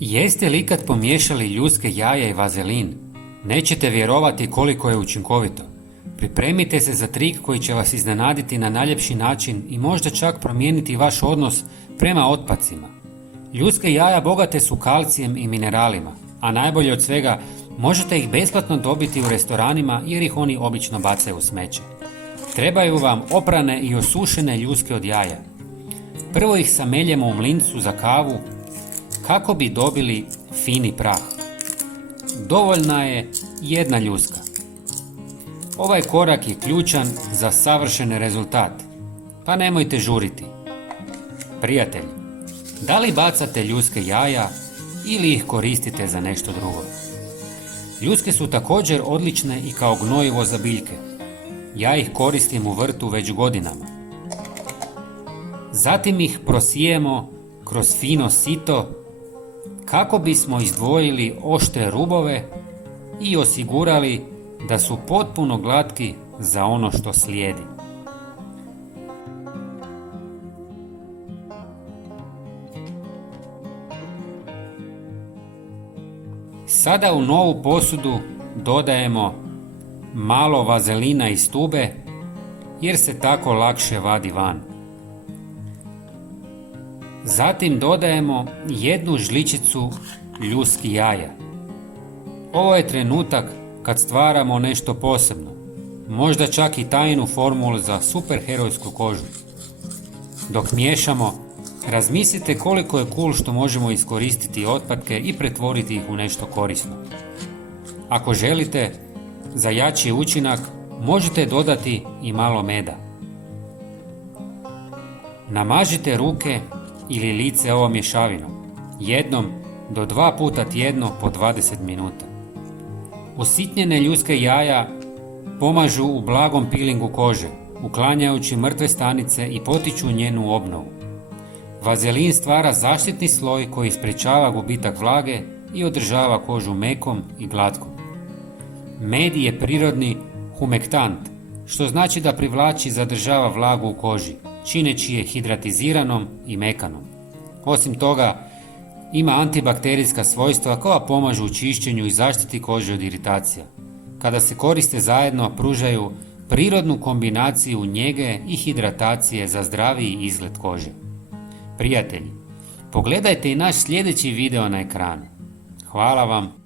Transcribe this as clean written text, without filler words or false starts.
Jeste li ikad pomiješali ljudske jaja i vazelin? Nećete vjerovati koliko je učinkovito. Pripremite se za trik koji će vas iznenaditi na najljepši način i možda čak promijeniti vaš odnos prema otpadcima. Ljudske jaja bogate su kalcijem i mineralima, a najbolje od svega možete ih besplatno dobiti u restoranima jer ih oni obično bacaju u smeće. Trebaju vam oprane i osušene ljuske od jaja. Prvo ih sameljemo u mlincu za kavu kako bi dobili fini prah. Dovoljna je jedna ljuska. Ovaj korak je ključan za savršen rezultat, pa nemojte žuriti. Prijatelji, da li bacate ljuske jaja ili ih koristite za nešto drugo? Ljuske su također odlične i kao gnojivo za biljke. Ja ih koristim u vrtu već godinama. Zatim ih prosijemo kroz fino sito kako bismo izdvojili oštre rubove i osigurali da su potpuno glatki za ono što slijedi. Sada u novu posudu dodajemo malo vazelina iz tube jer se tako lakše vadi van. Zatim dodajemo jednu žličicu ljuski jaja. Ovo je trenutak kad stvaramo nešto posebno, možda čak i tajnu formulu za superherojsku kožu. Dok miješamo, razmislite koliko je cool što možemo iskoristiti otpadke i pretvoriti ih u nešto korisno. Ako želite, za jači učinak možete dodati i malo meda. Namažite ruke ili lice ovom mješavinom, jednom do 2 puta tjedno po 20 minuta. Usitnjene ljuske jaja pomažu u blagom pilingu kože, uklanjajući mrtve stanice i potiču njenu obnovu. Vazelin stvara zaštitni sloj koji sprječava gubitak vlage i održava kožu mekom i glatkom. Med je prirodni humektant, što znači da privlači i zadržava vlagu u koži, čineći je hidratiziranom i mekanom. Osim toga, ima antibakterijska svojstva koja pomažu u čišćenju i zaštiti kože od iritacija. Kada se koriste zajedno, pružaju prirodnu kombinaciju njege i hidratacije za zdraviji izgled kože. Prijatelji, pogledajte i naš sljedeći video na ekranu. Hvala vam